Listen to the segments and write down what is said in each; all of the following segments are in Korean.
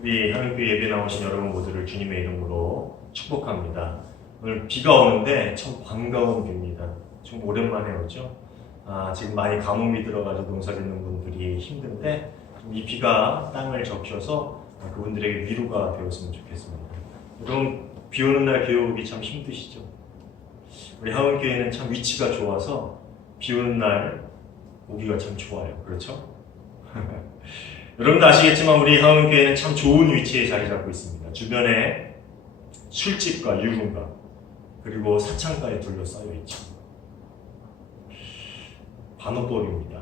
우리 하늘교회 예배 나오신 여러분 모두를 주님의 이름으로 축복합니다. 오늘 비가 오는데 참 반가운 뷰입니다. 좀 오랜만에 오죠. 지금 많이 가뭄이 들어가지고 농사 짓는 분들이 힘든데 이 비가 땅을 적셔서 그분들에게 위로가 되었으면 좋겠습니다. 여러분 비 오는 날 교회 오기 참 힘드시죠? 우리 하원교회는 참 위치가 좋아서 비 오는 날 오기가 참 좋아요. 그렇죠? 여러분도 아시겠지만 우리 하원교회는 참 좋은 위치에 자리 잡고 있습니다. 주변에 술집과 유흥가 그리고 사창가에 둘러싸여 있죠. 반어법입니다.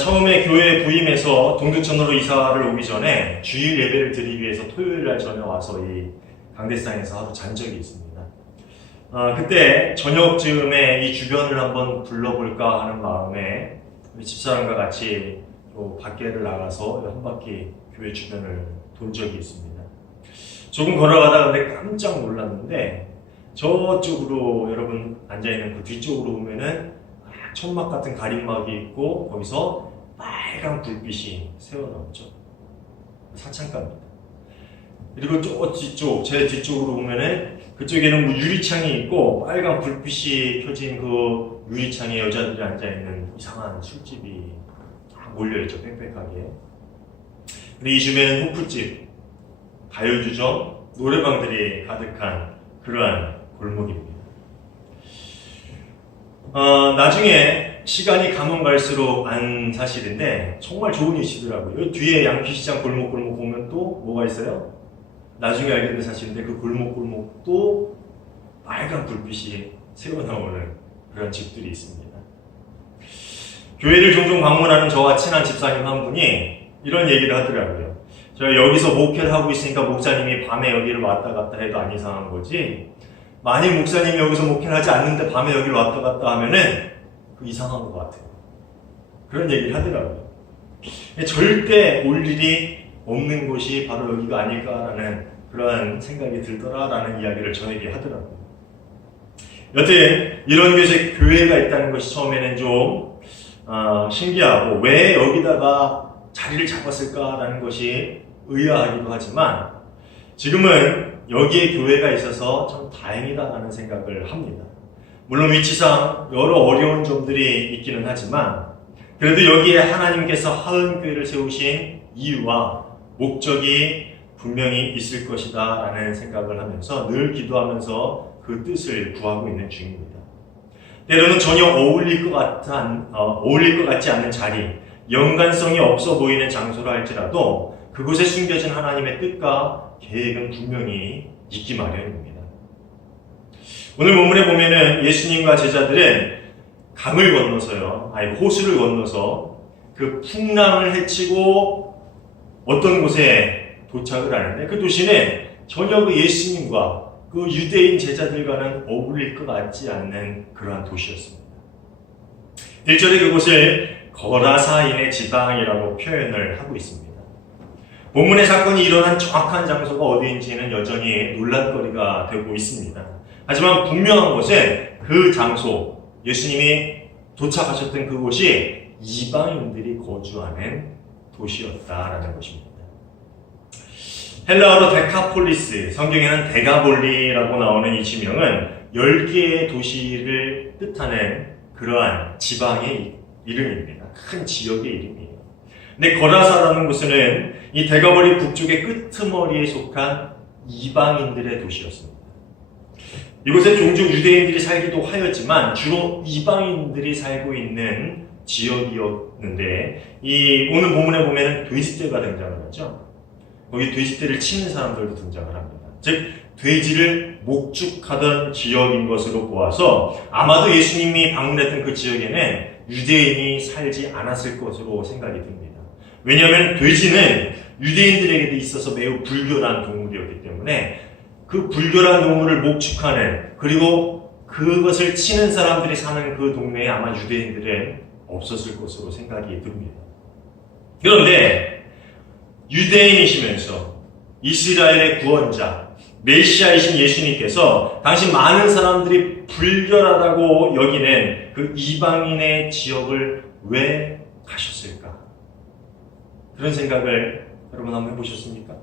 처음에 교회에 부임해서 동두천으로 이사를 오기 전에 주일 예배를 드리기 위해서 토요일날 저녁 와서 이 강대상에서 하루 잔 적이 있습니다. 그때 저녁쯤에 이 주변을 한번 둘러볼까 하는 마음에 우리 집사람과 같이 또 밖에를 나가서 한 바퀴 교회 주변을 돈 적이 있습니다. 조금 걸어가다가 근데 깜짝 놀랐는데 저쪽으로 여러분 앉아있는 그 뒤쪽으로 보면은 천막 같은 가림막이 있고 거기서 빨간 불빛이 새어나오죠. 사창가입니다. 그리고 저 뒤쪽, 제 뒤쪽으로 보면은 그쪽에는 뭐 유리창이 있고 빨간 불빛이 켜진 그 유리창에 여자들이 앉아있는 이상한 술집이 몰려있죠. 빽빽하게. 근데 이 주변은 호프집, 가요주점, 노래방들이 가득한 그러한 골목입니다. 나중에 시간이 가면 갈수록 안 사실인데 정말 좋은 위치더라고요. 여기 뒤에 양피시장 골목 보면 또 뭐가 있어요? 나중에 알게 된 사실인데 그 골목도 빨간 불빛이 새어나오는 그런 집들이 있습니다. 교회를 종종 방문하는 저와 친한 집사님 한 분이 이런 얘기를 하더라고요. 저 여기서 목회를 하고 있으니까 목사님이 밤에 여기를 왔다 갔다 해도 안 이상한 거지, 만약 목사님이 여기서 목회를 하지 않는데 밤에 여기를 왔다 갔다 하면은 그 이상한 것 같아요. 그런 얘기를 하더라고요. 절대 올 일이 없는 곳이 바로 여기가 아닐까라는 그러한 생각이 들더라라는 이야기를 저에게 하더라고요. 여튼 이런 곳에 교회가 있다는 것이 처음에는 좀 신기하고 왜 여기다가 자리를 잡았을까라는 것이 의아하기도 하지만 지금은 여기에 교회가 있어서 참 다행이다라는 생각을 합니다. 물론 위치상 여러 어려운 점들이 있기는 하지만 그래도 여기에 하나님께서 하은교회를 세우신 이유와 목적이 분명히 있을 것이다 라는 생각을 하면서 늘 기도하면서 그 뜻을 구하고 있는 중입니다. 때로는 전혀 어울릴 것 같지 않는 자리, 연관성이 없어 보이는 장소라 할지라도 그곳에 숨겨진 하나님의 뜻과 계획은 분명히 있기 마련입니다. 오늘 본문에 보면은 예수님과 제자들은 강을 건너서요, 호수를 건너서 그 풍랑을 헤치고 어떤 곳에 도착을 하는데 그 도시는 전혀 그 예수님과 그 유대인 제자들과는 어울릴 것 같지 않는 그러한 도시였습니다. 1절에 그곳을 거라사인의 지방이라고 표현을 하고 있습니다. 본문의 사건이 일어난 정확한 장소가 어디인지는 여전히 논란거리가 되고 있습니다. 하지만 분명한 것은 그 장소, 예수님이 도착하셨던 그곳이 이방인들이 거주하는 도시였다라는 것입니다. 헬라어로 데카폴리스, 성경에는 데가볼리라고 나오는 이 지명은 10개의 도시를 뜻하는 그러한 지방의 이름입니다. 큰 지역의 이름이에요. 근데 거라사라는 곳은 이 데가볼리 북쪽의 끄트머리에 속한 이방인들의 도시였습니다. 이곳에 종종 유대인들이 살기도 하였지만 주로 이방인들이 살고 있는 지역이었는데 이 오늘 본문에 보면 돼지떼가 등장을 하죠. 거기 돼지떼를 치는 사람들도 등장을 합니다. 즉 돼지를 목축하던 지역인 것으로 보아서 아마도 예수님이 방문했던 그 지역에는 유대인이 살지 않았을 것으로 생각이 듭니다. 왜냐하면 돼지는 유대인들에게도 있어서 매우 불결한 동물이었기 때문에 그 불결한 동물을 목축하는 그리고 그것을 치는 사람들이 사는 그 동네에 아마 유대인들은 없었을 것으로 생각이 듭니다. 그런데 유대인이시면서 이스라엘의 구원자, 메시아이신 예수님께서 당시 많은 사람들이 불결하다고 여기는 그 이방인의 지역을 왜 가셨을까? 그런 생각을 여러분 한번 해보셨습니까?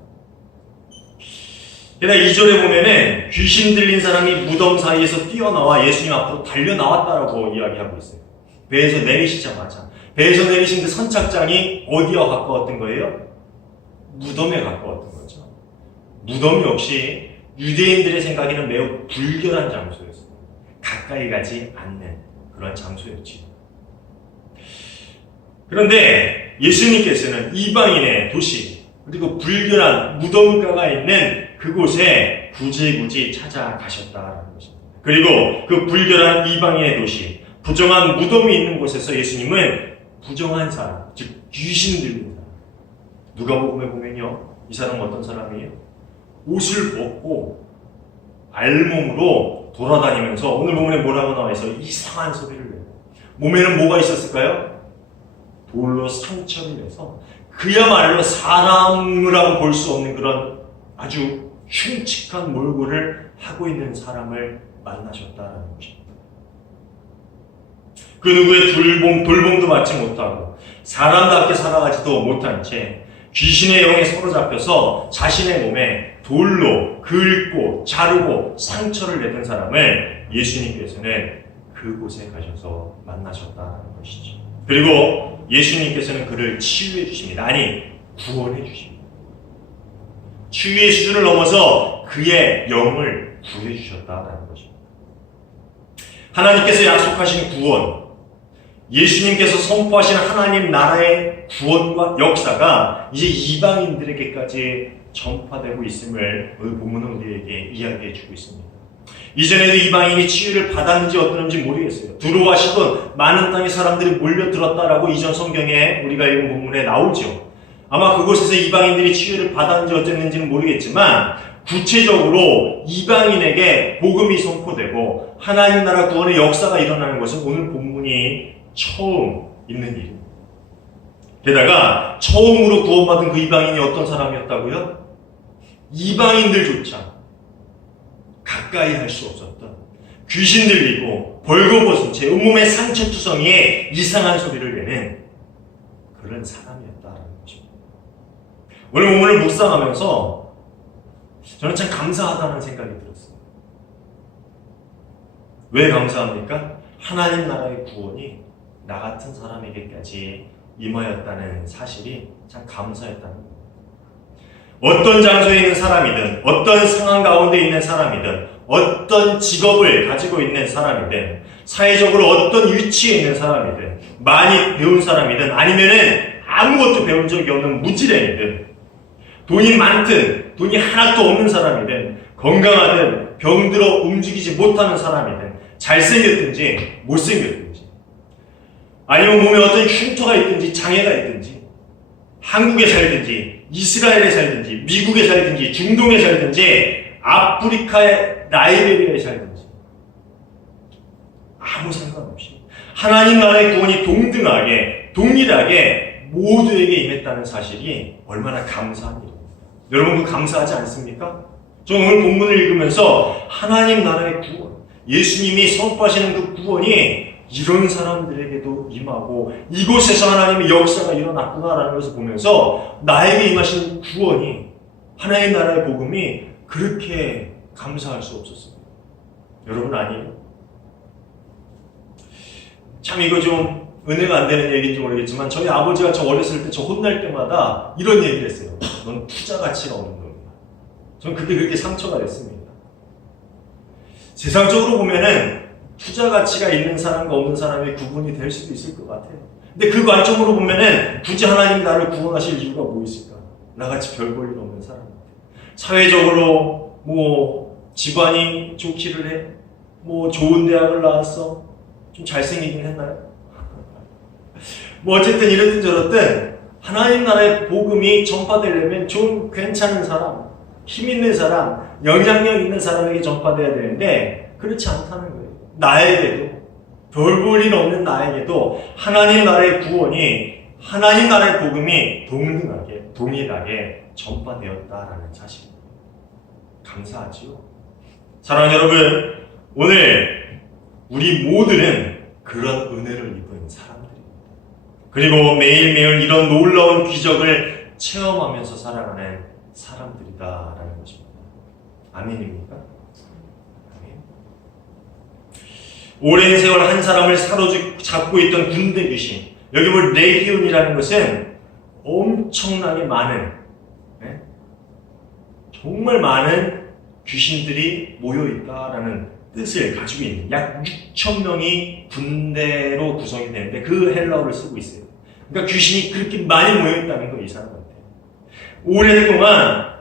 게다가 2절에 보면은 귀신 들린 사람이 무덤 사이에서 뛰어나와 예수님 앞으로 달려나왔다라고 이야기하고 있어요. 배에서 내리시자마자. 배에서 내리신 그 선착장이 어디와 가까웠던 거예요? 무덤에 가까웠던 거죠. 무덤 역시 유대인들의 생각에는 매우 불결한 장소였어요. 가까이 가지 않는 그런 장소였지. 그런데 예수님께서는 이방인의 도시 그리고 불결한 무덤가가 있는 그곳에 굳이 찾아가셨다라는 것입니다. 그리고 그 불결한 이방인의 도시, 부정한 무덤이 있는 곳에서 예수님은 부정한 사람, 즉 귀신 들린 사람. 누가복음에 보면요, 이 사람은 어떤 사람이에요? 옷을 벗고 알몸으로 돌아다니면서 오늘 본문에 뭐라고 나와 있어요? 이상한 소리를 내고 몸에는 뭐가 있었을까요? 돌로 상처를 내서 그야말로 사람이라고 볼 수 없는 그런 아주 흉측한 몰골을 하고 있는 사람을 만나셨다는 것입니다. 그 누구의 돌봄도 받지 못하고 사람답게 살아가지도 못한 채 귀신의 영에 사로잡혀서 자신의 몸에 돌로 긁고 자르고 상처를 내던 사람을 예수님께서는 그곳에 가셔서 만나셨다는 것이죠. 그리고 예수님께서는 그를 치유해 주십니다. 아니, 구원해 주십니다. 치유의 수준을 넘어서 그의 영을 구해 주셨다는 것입니다. 하나님께서 약속하신 구원, 예수님께서 선포하신 하나님 나라의 구원과 역사가 이제 이방인들에게까지 전파되고 있음을 오늘 본문은 우리에게 이야기해 주고 있습니다. 이전에도 이방인이 치유를 받았는지 어떠는지 모르겠어요. 두로와시돈 많은 땅의 사람들이 몰려들었다라고 이전 성경에 우리가 읽은 본문에 나오죠. 아마 그곳에서 이방인들이 치유를 받았는지 어쨌는지는 모르겠지만 구체적으로 이방인에게 복음이 선포되고 하나님 나라 구원의 역사가 일어나는 것은 오늘 본문이 처음 있는 일입니다. 게다가 처음으로 구원받은 그 이방인이 어떤 사람이었다고요? 이방인들조차 가까이 할 수 없었던 귀신 들리고 벌거벗은 채 온몸에 상처투성이에 이상한 소리를 내는 그런 사람이었다는 것입니다. 오늘 본문을 묵상하면서 저는 참 감사하다는 생각이 들었어요. 왜 감사합니까? 하나님 나라의 구원이 나 같은 사람에게까지 임하였다는 사실이 참 감사했다는 겁니다. 어떤 장소에 있는 사람이든 어떤 상황 가운데 있는 사람이든 어떤 직업을 가지고 있는 사람이든 사회적으로 어떤 위치에 있는 사람이든 많이 배운 사람이든 아니면은 아무것도 배운 적이 없는 무지랭이든 돈이 많든 돈이 하나도 없는 사람이든 건강하든 병들어 움직이지 못하는 사람이든 잘생겼든지 못생겼든지 아니면 몸에 어떤 흉터가 있든지 장애가 있든지 한국에 살든지 이스라엘에 살든지 미국에 살든지 중동에 살든지 아프리카의 라이베리아에 살든지 아무 상관없이 하나님 나라의 구원이 동등하게 동일하게 모두에게 임했다는 사실이 얼마나 감사한 일입니다. 여러분 그 감사하지 않습니까? 저는 오늘 본문을 읽으면서 하나님 나라의 구원, 예수님이 선포하시는 그 구원이 이런 사람들에게도 임하고 이곳에서 하나님의 역사가 일어났구나라는 것을 보면서 나에게 임하신 구원이 하나님 나라의 복음이 그렇게 감사할 수 없었습니다. 여러분 아니에요? 참 이거 좀 은혜가 안 되는 얘기인지 모르겠지만 저희 아버지가 저 어렸을 때 저 혼날 때마다 이런 얘기를 했어요. 넌 투자 가치가 없는 놈이야. 전 그게 그렇게 상처가 됐습니다. 세상적으로 보면은 투자 가치가 있는 사람과 없는 사람의 구분이 될 수도 있을 것 같아요. 근데 그 관점으로 보면은 굳이 하나님이 나를 구원하실 이유가 뭐 있을까? 나같이 별 볼 일 없는 사람한테. 사회적으로 뭐 집안이 좋기를 해. 뭐 좋은 대학을 나왔어. 좀 잘생기긴 했나요? 뭐 어쨌든 이렇든 저렇든 하나님 나라의 복음이 전파되려면 좀 괜찮은 사람, 힘 있는 사람, 영향력 있는 사람에게 전파돼야 되는데 그렇지 않다는 거예요. 나에게도 별 볼 일 없는 나에게도 하나님 나라의 구원이 하나님 나라의 복음이 동등하게 동일하게 전파되었다라는 사실입니다. 감사하지요. 사랑하는 여러분, 오늘 우리 모두는 그런 은혜를 입은 사람들입니다. 그리고 매일매일 이런 놀라운 기적을 체험하면서 살아가는 사람들이다라는 것입니다. 아멘입니까? 아멘. 오랜 세월 한 사람을 사로잡고 있던 군대 귀신. 여기 볼 레기온이라는 것은 엄청나게 많은, 정말 많은 귀신들이 모여있다라는 뜻을 가지고 있는 약 6,000명이 군대로 구성이 되는데 그 헬라어를 쓰고 있어요. 그러니까 귀신이 그렇게 많이 모여있다는 거예요, 이 사람한테. 오랫동안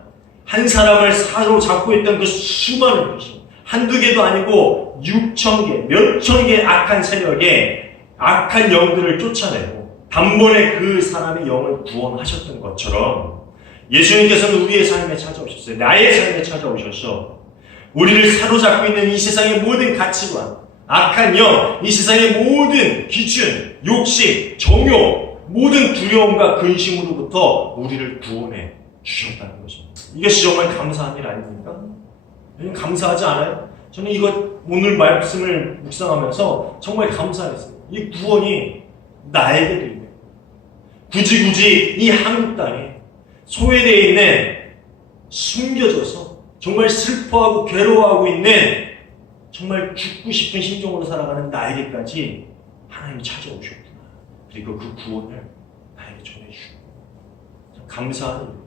한 사람을 사로잡고 있던 그 수많은 귀신, 한두 개도 아니고 6,000개, 몇천 개의 악한 세력에 악한 영들을 쫓아내고 단번에 그 사람의 영을 구원하셨던 것처럼 예수님께서는 우리의 삶에 찾아오셨어요. 나의 삶에 찾아오셔서 우리를 사로잡고 있는 이 세상의 모든 가치관, 악한 영, 이 세상의 모든 기준, 욕심, 정욕, 모든 두려움과 근심으로부터 우리를 구원해 주셨다는 것입니다. 이것이 정말 감사한 일 아닙니까? 감사하지 않아요? 저는 오늘 말씀을 묵상하면서 정말 감사했어요. 이 구원이 나에게 되네. 굳이 이 한국 땅에 소외되어 있는, 숨겨져서 정말 슬퍼하고 괴로워하고 있는, 정말 죽고 싶은 심정으로 살아가는 나에게까지 하나님이 찾아오셨구나. 그리고 그 구원을 나에게 전해주시고 감사한 일입니다.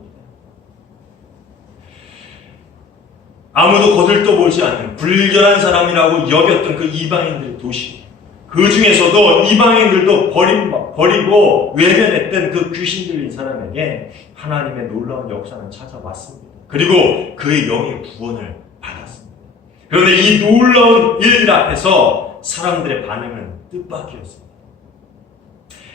아무도 거들떠보지 않는 불결한 사람이라고 여겼던 그 이방인들의 도시, 그 중에서도 이방인들도 버리고 외면했던 그 귀신 들린 사람에게 하나님의 놀라운 역사는 찾아왔습니다. 그리고 그의 영의 구원을 받았습니다. 그런데 이 놀라운 일들 앞에서 사람들의 반응은 뜻밖이었습니다.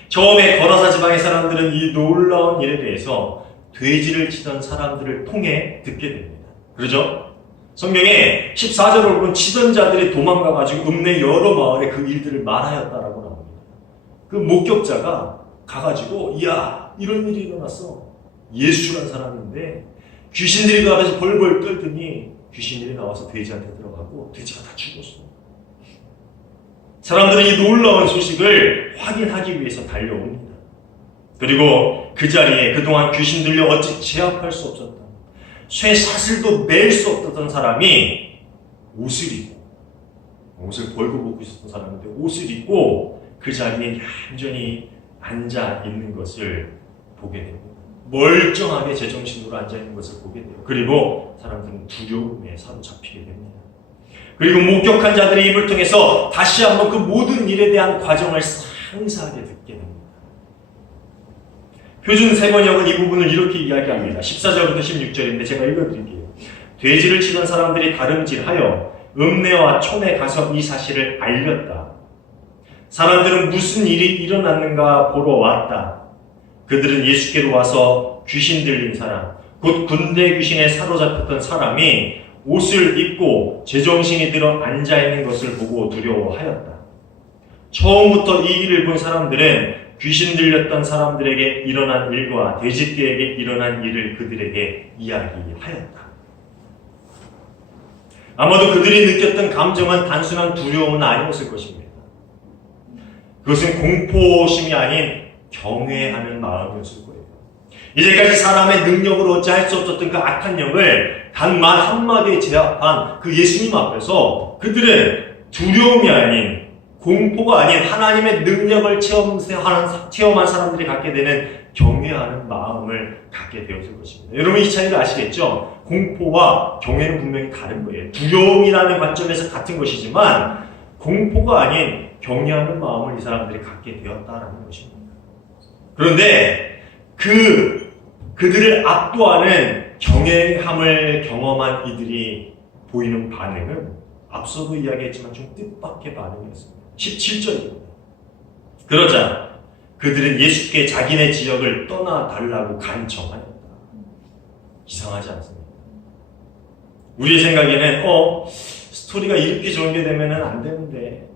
처음에 거라사 지방의 사람들은 이 놀라운 일에 대해서 돼지를 치던 사람들을 통해 듣게 됩니다. 그러죠? 성경에 14절을 보면 치던 자들이 도망가가지고 읍내 여러 마을에 그 일들을 말하였다라고 나옵니다. 그 목격자가 가가지고, 이야, 이런 일이 일어났어. 예수란 사람인데 귀신들이 그 앞에서 벌벌 떨더니 귀신들이 나와서 돼지한테 들어가고 돼지가 다 죽었어. 사람들은 이 놀라운 소식을 확인하기 위해서 달려옵니다. 그리고 그 자리에 그동안 귀신 들려 어찌 제압할 수 없었던, 쇠 사슬도 맬 수 없었던 사람이 옷을 입고, 옷을 벌고 벗고 있었던 사람인데 옷을 입고 그 자리에 얌전히 앉아 있는 것을 보게 됩니다. 멀쩡하게 제정신으로 앉아 있는 것을 보게 돼요. 그리고 사람들은 두려움에 사로잡히게 됩니다. 그리고 목격한 자들의 입을 통해서 다시 한번 그 모든 일에 대한 과정을 상세하게 듣게 됩니다. 표준 세번역은 이 부분을 이렇게 이야기합니다. 14절부터 16절인데 제가 읽어드릴게요. 돼지를 치던 사람들이 다름질하여 읍내와 촌에 가서 이 사실을 알렸다. 사람들은 무슨 일이 일어났는가 보러 왔다. 그들은 예수께로 와서 귀신 들린 사람, 곧 군대 귀신에 사로잡혔던 사람이 옷을 입고 제정신이 들어 앉아있는 것을 보고 두려워하였다. 처음부터 이 일을 본 사람들은 귀신 들렸던 사람들에게 일어난 일과 돼지떼에게 일어난 일을 그들에게 이야기하였다. 아마도 그들이 느꼈던 감정은 단순한 두려움은 아니었을 것입니다. 그것은 공포심이 아닌 경외하는 마음이었을 거예요. 이제까지 사람의 능력으로 어찌할 수 없었던 그 악한 영을 단 말 한마디에 제압한 그 예수님 앞에서 그들은 두려움이 아닌, 공포가 아닌 하나님의 능력을 체험한 사람들이 갖게 되는 경외하는 마음을 갖게 되었을 것입니다. 여러분 이 차이를 아시겠죠? 공포와 경외는 분명히 다른 거예요. 두려움이라는 관점에서 같은 것이지만 공포가 아닌 경외하는 마음을 이 사람들이 갖게 되었다라는 것입니다. 그런데 그들을 압도하는 경외함을 경험한 이들이 보이는 반응은 앞서도 이야기했지만 좀 뜻밖의 반응이었습니다. 17절입니다. 그러자 그들은 예수께 자기네 지역을 떠나달라고 간청하였다. 이상하지 않습니까? 우리의 생각에는 스토리가 이렇게 전개되면 안 되는데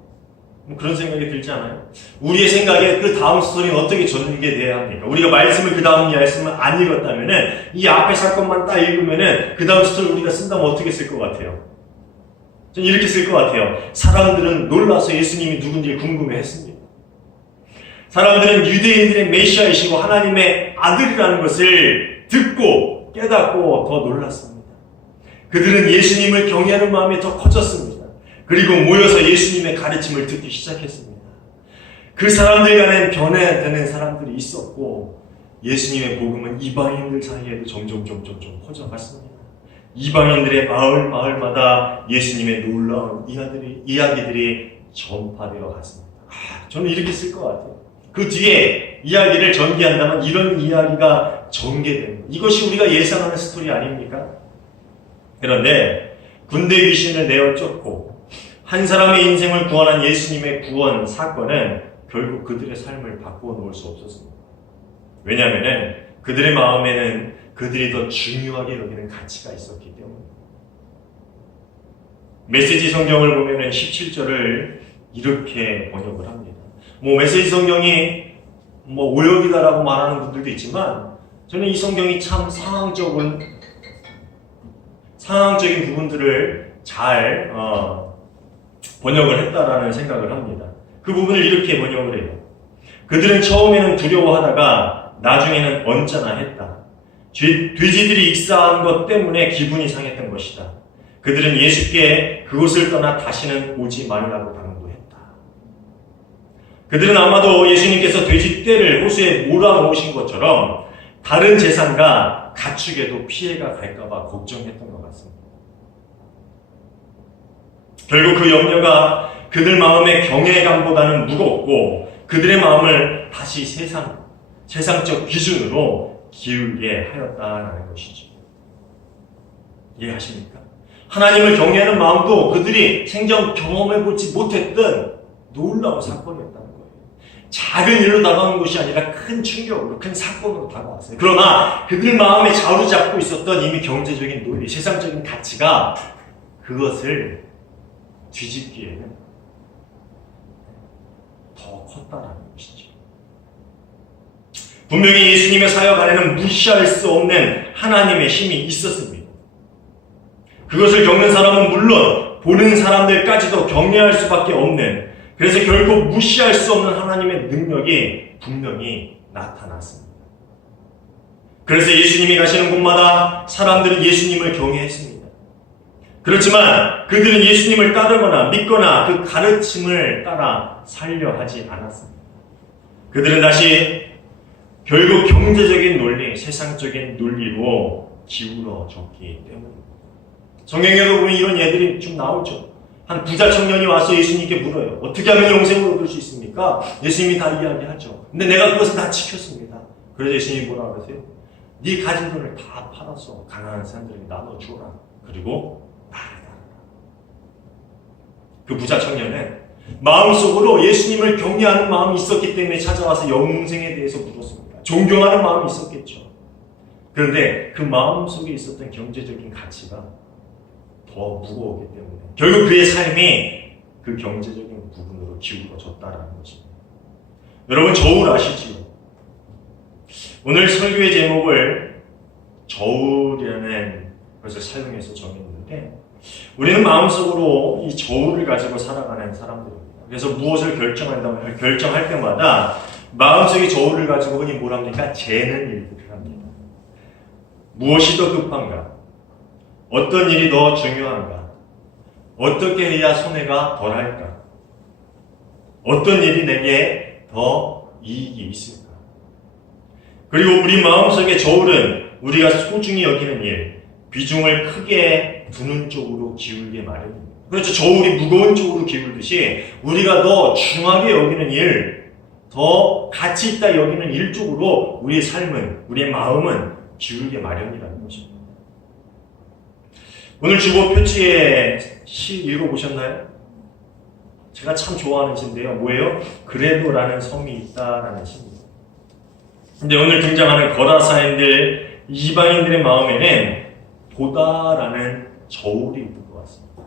그런 생각이 들지 않아요? 우리의 생각에 그 다음 스토리는 어떻게 전개돼야 합니까? 우리가 말씀을 그 다음 말씀을 안 읽었다면은 이 앞에 사건만 딱 읽으면은 그 다음 스토리 우리가 쓴다면 어떻게 쓸 것 같아요? 저는 이렇게 쓸 것 같아요. 사람들은 놀라서 예수님이 누군지 궁금해했습니다. 사람들은 유대인들의 메시아이시고 하나님의 아들이라는 것을 듣고 깨닫고 더 놀랐습니다. 그들은 예수님을 경외하는 마음이 더 커졌습니다. 그리고 모여서 예수님의 가르침을 듣기 시작했습니다. 그 사람들 간엔 변화되는 사람들이 있었고 예수님의 복음은 이방인들 사이에도 점점 퍼져갔습니다. 이방인들의 마을마다 예수님의 놀라운 이야기들이 전파되어 갔습니다. 저는 이렇게 쓸 것 같아요. 그 뒤에 이야기를 전개한다면 이런 이야기가 전개됩니다. 이것이 우리가 예상하는 스토리 아닙니까? 그런데 군대 귀신을 내어 쫓고 한 사람의 인생을 구원한 예수님의 구원 사건은 결국 그들의 삶을 바꾸어 놓을 수 없었습니다. 왜냐하면 그들의 마음에는 그들이 더 중요하게 여기는 가치가 있었기 때문입니다. 메시지 성경을 보면 17절을 이렇게 번역을 합니다. 메시지 성경이 오역이다라고 말하는 분들도 있지만 저는 이 성경이 참 상황적인 부분들을 잘 번역을 했다라는 생각을 합니다. 그 부분을 이렇게 번역을 해요. 그들은 처음에는 두려워하다가 나중에는 언짢아 했다. 돼지들이 익사한 것 때문에 기분이 상했던 것이다. 그들은 예수께 그곳을 떠나 다시는 오지 말라고 당부했다. 그들은 아마도 예수님께서 돼지떼를 호수에 몰아넣으신 것처럼 다른 재산과 가축에도 피해가 갈까봐 걱정했던 것 같습니다. 결국 그 염려가 그들 마음의 경외감보다는 무겁고 그들의 마음을 다시 세상적 기준으로 기울게 하였다라는 것이죠. 이해하십니까? 하나님을 경외하는 마음도 그들이 생전 경험해보지 못했던 놀라운 사건이었다는 거예요. 작은 일로 다가온 것이 아니라 큰 충격으로, 큰 사건으로 다가왔어요. 그러나 그들 마음에 자리잡고 있었던 이미 경제적인 논리, 세상적인 가치가 그것을 뒤집기에는 더 컸다라는 것이죠. 분명히 예수님의 사역 안에는 무시할 수 없는 하나님의 힘이 있었습니다. 그것을 겪는 사람은 물론 보는 사람들까지도 경외할 수밖에 없는, 그래서 결국 무시할 수 없는 하나님의 능력이 분명히 나타났습니다. 그래서 예수님이 가시는 곳마다 사람들은 예수님을 경외했습니다. 그렇지만 그들은 예수님을 따르거나 믿거나 그 가르침을 따라 살려 하지 않았습니다. 그들은 다시 결국 경제적인 논리, 세상적인 논리로 기울어졌기 때문입니다. 성경에도 보면 이런 예들이 좀 나오죠. 한 부자 청년이 와서 예수님께 물어요. 어떻게 하면 영생을 얻을 수 있습니까? 예수님이 다 이야기하죠. 근데 내가 그것을 다 지켰습니다. 그래서 예수님이 뭐라 그러세요? 네 가진 돈을 다 팔아서 가난한 사람들에게 나눠주라. 그리고 나를 따르라. 그 부자 청년은 마음속으로 예수님을 경외하는 마음이 있었기 때문에 찾아와서 영생에 대해서 물었습니다. 존경하는 마음이 있었겠죠. 그런데 그 마음속에 있었던 경제적인 가치가 더 무거웠기 때문에 결국 그의 삶이 그 경제적인 부분으로 기울어졌다라는 것입니다. 여러분, 저울 아시지요? 오늘 설교의 제목을 저울이라는 것을 사용해서 정했는데, 우리는 마음속으로 이 저울을 가지고 살아가는 사람들입니다. 그래서 무엇을 결정할 때마다 마음속에 저울을 가지고 흔히 뭘 합니까? 재는 일들을 합니다. 무엇이 더 급한가? 어떤 일이 더 중요한가? 어떻게 해야 손해가 덜할까? 어떤 일이 내게 더 이익이 있을까? 그리고 우리 마음속의 저울은 우리가 소중히 여기는 일, 비중을 크게 두는 쪽으로 기울게 마련입니다. 그렇죠. 저울이 무거운 쪽으로 기울듯이 우리가 더 중하게 여기는 일, 더 가치 있다 여기는 일 쪽으로 우리의 삶은, 우리의 마음은 기울게 마련이라는 것입니다. 오늘 주보 표지에 시 읽어보셨나요? 제가 참 좋아하는 시인데요. 뭐예요? 그래도라는 섬이 있다라는 시입니다. 근데 오늘 등장하는 거라사인들, 이방인들의 마음에는 보다라는 저울이 있는 것 같습니다.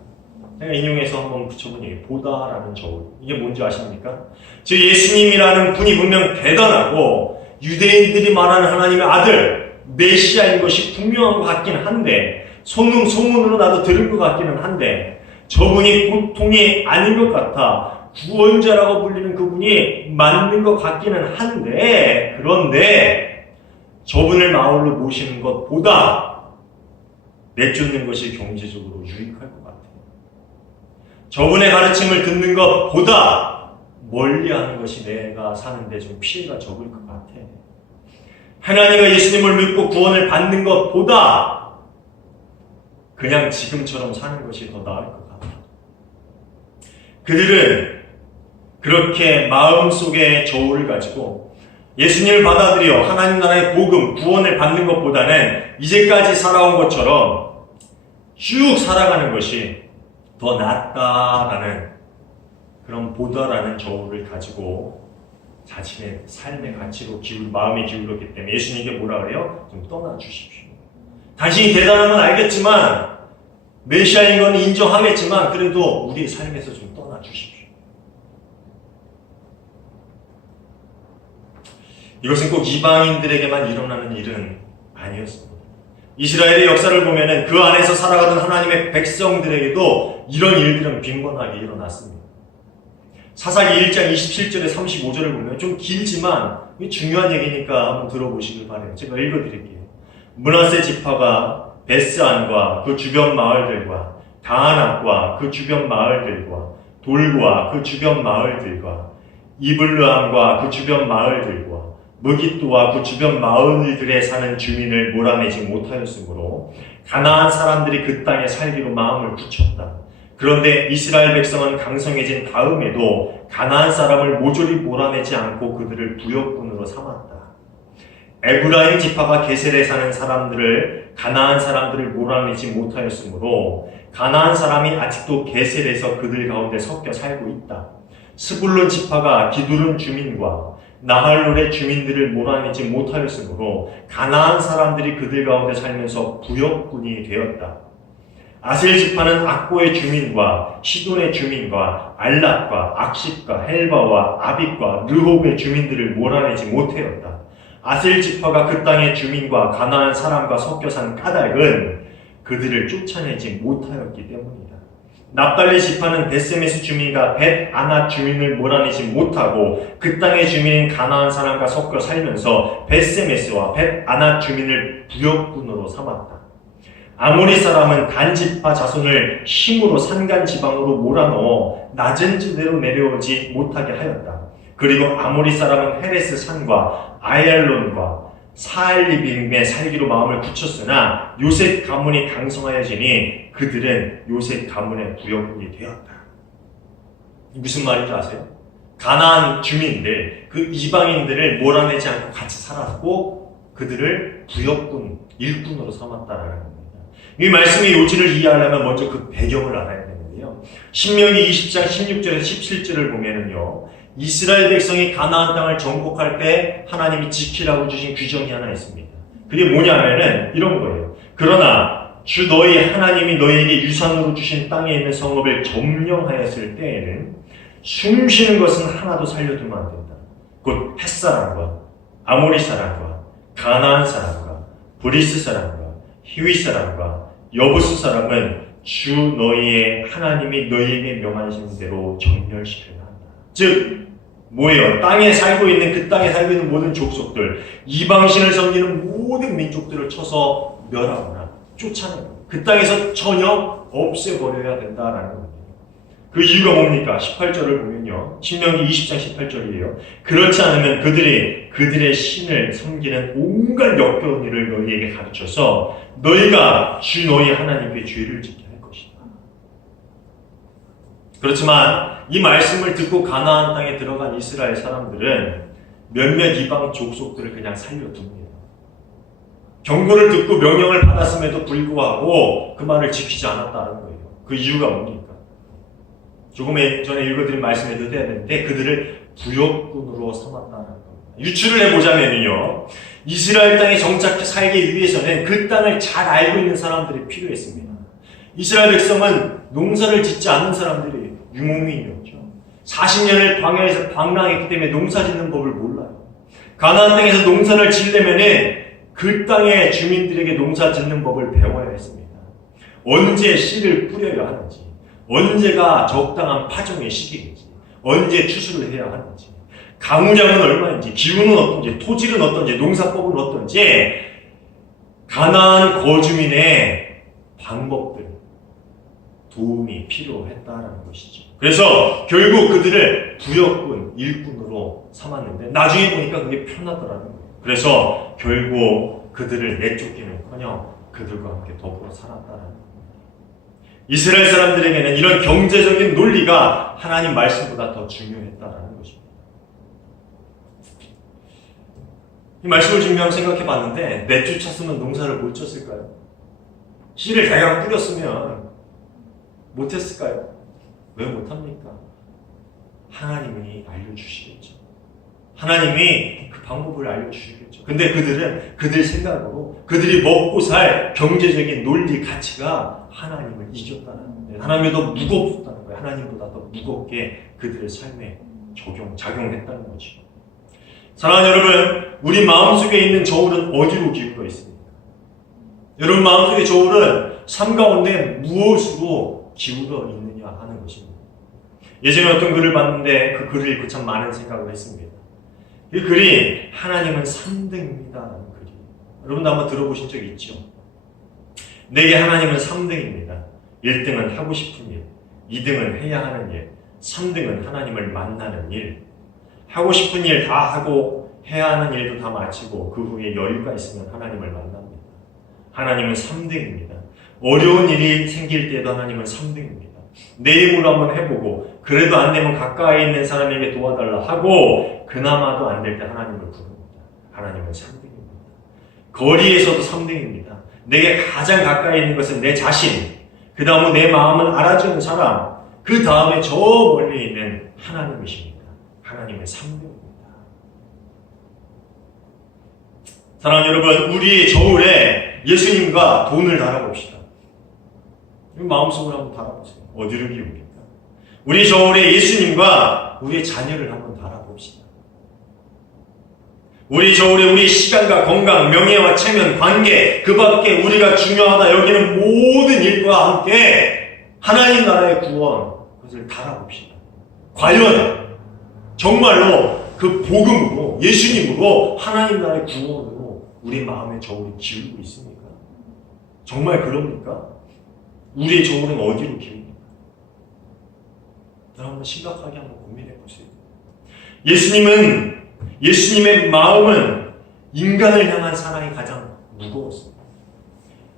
제가 인용해서 한번 붙여본 얘기, 보다라는 저울. 이게 뭔지 아십니까? 즉 예수님이라는 분이 분명 대단하고 유대인들이 말하는 하나님의 아들, 메시아인 것이 분명한 것 같긴 한데, 소문으로 나도 들은 것 같기는 한데, 저분이 보통이 아닌 것 같아 구원자라고 불리는 그분이 맞는 것 같기는 한데, 그런데 저분을 마을로 모시는 것보다 내쫓는 것이 경제적으로 유익할 것 같아요. 저분의 가르침을 듣는 것보다 멀리하는 것이 내가 사는데 좀 피해가 적을 것 같아. 하나님과 예수님을 믿고 구원을 받는 것보다 그냥 지금처럼 사는 것이 더 나을 것 같아. 그들은 그렇게 마음속에 저울을 가지고 예수님을 받아들여 하나님 나라의 복음, 구원을 받는 것보다는 이제까지 살아온 것처럼 쭉 살아가는 것이 더 낫다라는 그런 보다라는 저울을 가지고 자신의 삶의 가치로 마음이 기울었기 때문에 예수님께 뭐라 그래요? 좀 떠나주십시오. 당신이 대단한 건 알겠지만 메시아인 건 인정하겠지만 그래도 우리의 삶에서 좀 떠나주십시오. 이것은 꼭 이방인들에게만 일어나는 일은 아니었습니다. 이스라엘의 역사를 보면은 그 안에서 살아가던 하나님의 백성들에게도 이런 일들은 빈번하게 일어났습니다. 사사기 1장 27절에 35절을 보면 좀 길지만 중요한 얘기니까 한번 들어보시길 바래요. 제가 읽어드릴게요. 므낫세 지파가 베스안과 그 주변 마을들과 다아낙과 그 주변 마을들과 돌과 그 주변 마을들과 이블르함과 그 주변 마을들과 무깃도와 그 주변 마을들에 사는 주민을 몰아내지 못하였으므로 가나안 사람들이 그 땅에 살기로 마음을 굳혔다. 그런데 이스라엘 백성은 강성해진 다음에도 가나안 사람을 모조리 몰아내지 않고 그들을 부역군으로 삼았다. 에브라임 지파가 게셀에 사는 사람들을 가나안 사람들을 몰아내지 못하였으므로 가나안 사람이 아직도 게셀에서 그들 가운데 섞여 살고 있다. 스불론 지파가 기두른 주민과 나할롤의 주민들을 몰아내지 못하였으므로 가나안 사람들이 그들 가운데 살면서 부역군이 되었다. 아셀 지파는 악고의 주민과 시돈의 주민과 알락과 악십과 헬바와 아빅과 르홉의 주민들을 몰아내지 못하였다. 아셀 지파가 그 땅의 주민과 가나안 사람과 섞여 산 까닭은 그들을 쫓아내지 못하였기 때문이다. 납달리 지파는 베세메스 주민과 벳아낫 주민을 몰아내지 못하고 그 땅의 주민인 가나안 사람과 섞여 살면서 베세메스와 벳아낫 주민을 부역군으로 삼았다. 아모리 사람은 단 지파 자손을 힘으로 산간 지방으로 몰아넣어 낮은 지대로 내려오지 못하게 하였다. 그리고 아모리 사람은 헤레스 산과 아얄론과 사알리빔에 살기로 마음을 굳혔으나 요셉 가문이 강성하여지니 그들은 요셉 가문의 부역군이 되었다. 무슨 말인지 아세요? 가나안 주민들, 그 이방인들을 몰아내지 않고 같이 살았고 그들을 부역군, 일꾼으로 삼았다라는 겁니다. 이 말씀의 요지를 이해하려면 먼저 그 배경을 알아야 되는데요. 신명기 20장 16절에서 17절을 보면은요, 이스라엘 백성이 가나안 땅을 정복할 때 하나님이 지키라고 주신 규정이 하나 있습니다. 그게 뭐냐면은 이런 거예요. 그러나 주 너희 하나님이 너희에게 유산으로 주신 땅에 있는 성읍을 점령하였을 때에는 숨쉬는 것은 하나도 살려두면 안 된다. 곧 햇사람과 아모리 사람과 가나안 사람과 브리스 사람과 히위 사람과 여부스 사람은 주 너희의 하나님이 너희에게 명하신 대로 정멸시켜야 한다. 즉 뭐예요? 땅에 살고 있는 그 땅에 살고 있는 모든 족속들, 이방신을 섬기는 모든 민족들을 쳐서 멸하거나 쫓아내고 그 땅에서 전혀 없애버려야 된다라는 겁니다. 그 이유가 뭡니까? 18절을 보면요. 신명기 20장 18절이에요. 그렇지 않으면 그들의 신을 섬기는 온갖 역겨운 일을 너희에게 가르쳐서 너희가 주 너희 하나님께 죄를 짓게 할 것이다. 그렇지만 이 말씀을 듣고 가나안 땅에 들어간 이스라엘 사람들은 몇몇 이방 족속들을 그냥 살려둡니다. 경고를 듣고 명령을 받았음에도 불구하고 그 말을 지키지 않았다는 거예요. 그 이유가 뭡니까? 조금 전에 읽어드린 말씀에도 해야 되는데 그들을 부역군으로 삼았다는 겁니다. 유추를 해보자면요, 이스라엘 땅에 정착해 살기 위해서는 그 땅을 잘 알고 있는 사람들이 필요했습니다. 이스라엘 백성은 농사를 짓지 않는 사람들이 유목민이었죠. 40년을 광야에서 방랑했기 때문에 농사 짓는 법을 몰라요. 가나안 땅에서 농사를 지려면은 그 땅의 주민들에게 농사 짓는 법을 배워야 했습니다. 언제 씨를 뿌려야 하는지, 언제가 적당한 파종의 시기인지, 언제 추수를 해야 하는지, 가무량은 얼마인지, 기후는 어떤지, 토질은 어떤지, 농사법은 어떤지, 가나안 거주민의 방법들, 도움이 필요했다라는 것이죠. 그래서 결국 그들을 부역군, 일꾼으로 삼았는데 나중에 보니까 그게 편하더라는 거예요. 그래서 결국 그들을 내쫓기는커녕 그들과 함께 더불어 살았다는 거예요. 이스라엘 사람들에게는 이런 경제적인 논리가 하나님 말씀보다 더 중요했다라는 것입니다. 이 말씀을 증명하고 생각해 봤는데 내쫓았으면 농사를 못 졌을까요? 씨를 대강 뿌렸으면 못했을까요? 왜 못합니까? 하나님이 알려주시겠죠. 하나님이 그 방법을 알려주시겠죠. 근데 그들은 그들 생각으로 그들이 먹고 살 경제적인 논리 가치가 하나님을 이겼다는 거예요. 하나님이 더 무겁다는 거예요. 하나님보다 더 무겁게 그들의 삶에 작용했다는 거죠. 사랑하는 여러분, 우리 마음속에 있는 저울은 어디로 기울어 있습니까? 여러분 마음속의 저울은 삶 가운데 무엇으로 기울어 있느냐 하는 것입니다. 예전에 어떤 글을 봤는데 그 글을 읽고 참 많은 생각을 했습니다. 이 글이 하나님은 3등입니다라는 글이에요. 여러분도 한번 들어보신 적 있죠? 내게 하나님은 3등입니다. 1등은 하고 싶은 일, 2등은 해야 하는 일, 3등은 하나님을 만나는 일. 하고 싶은 일 다 하고 해야 하는 일도 다 마치고 그 후에 여유가 있으면 하나님을 만납니다. 하나님은 3등입니다. 어려운 일이 생길 때도 하나님은 3등입니다. 내 힘으로 한번 해보고 그래도 안 되면 가까이 있는 사람에게 도와달라 하고 그나마도 안 될 때 하나님을 부릅니다. 하나님은 3등입니다. 거리에서도 3등입니다. 내게 가장 가까이 있는 것은 내 자신, 그 다음은 내 마음을 알아주는 사람, 그 다음에 저 멀리 있는 하나님이십니다. 하나님은 3등입니다. 사랑하는 여러분, 우리의 저울에 예수님과 돈을 달아봅시다. 마음속으로 한번 달아보세요. 어디로 기웁니까? 우리 저울에 예수님과 우리의 자녀를 한번 달아봅시다. 우리 저울에 우리 시간과 건강, 명예와 체면, 관계, 그 밖에 우리가 중요하다 여기는 모든 일과 함께 하나님 나라의 구원, 그것을 달아봅시다. 과연 정말로 그 복음으로, 예수님으로 하나님 나라의 구원으로 우리 마음의 저울이 기울고 있습니까? 정말 그럽니까? 우리의 저울은 어디로 기웁니까? 한번 심각하게 한번 고민해 보세요. 예수님의 마음은 인간을 향한 사랑이 가장 무거웠습니다.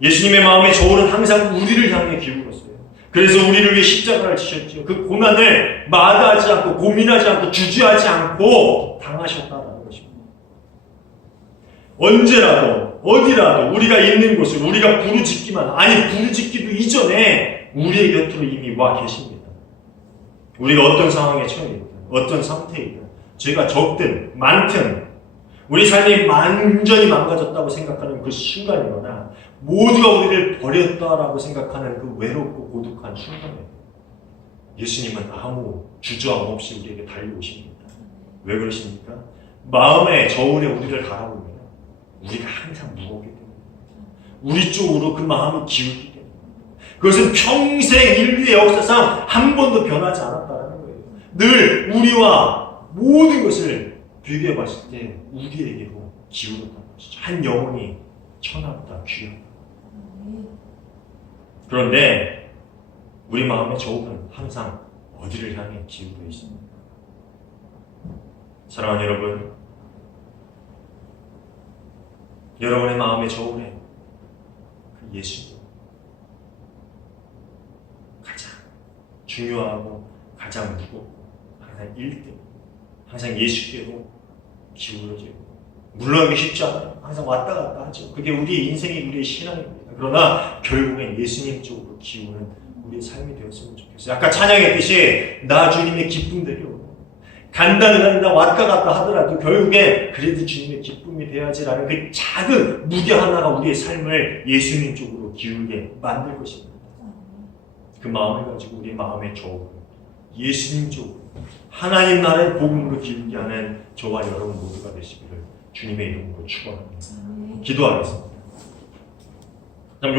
예수님의 마음의 저울은 항상 우리를 향해 기울었어요. 그래서 우리를 위해 십자가를 지셨죠. 그 고난을 마다하지 않고 고민하지 않고 주저하지 않고 당하셨다는 것입니다. 언제라도 어디라도 우리가 있는 곳을 우리가 부르짖기만, 아니 부르짖기도 이전에 우리의 곁으로 이미 와 계십니다. 우리가 어떤 상황에 처해 있든 어떤 상태이든 죄가 적든 많든 우리 삶이 완전히 망가졌다고 생각하는 그 순간이거나 모두가 우리를 버렸다라고 생각하는 그 외롭고 고독한 순간에 예수님은 아무 주저함 없이 우리에게 달려오십니다. 왜 그러십니까? 마음의 저울에 우리를 달아보면 우리가 항상 무겁기 때문에 우리 쪽으로 그 마음이 기울기 때문에 그것은 평생 인류의 역사상 한 번도 변하지 않았다는 거예요. 늘 우리와 모든 것을 비교해 봤을 때 우리에게로 기울었다는 것이죠. 한 영혼이 천하보다 귀하다. 그런데 우리 마음의 저울은 항상 어디를 향해 기울어 있습니까? 사랑하는 여러분, 여러분의 마음의 저울에 그 예수님 가장 중요하고 가장 무겁고 항상 1등, 항상 예수께로 기울어지고 물러가기 쉽지 않아요. 항상 왔다 갔다 하죠. 그게 우리의 인생이 우리의 신앙입니다. 그러나 결국엔 예수님 쪽으로 기우는 우리의 삶이 되었으면 좋겠어요. 아까 찬양했듯이 나 주님의 기쁨대로 간다 왔다 갔다 하더라도 결국엔 그래도 주님의 기쁨이 되어야지라는 그 작은 무게 하나가 우리의 삶을 예수님 쪽으로 기울게 만들 것입니다. 그 마음을 가지고 우리의 마음의 저울을 예수님 쪽으로 하나님 나라의 복음으로 기울게 하는 저와 여러분 모두가 되시기를 주님의 이름으로 축원합니다. 기도하겠습니다.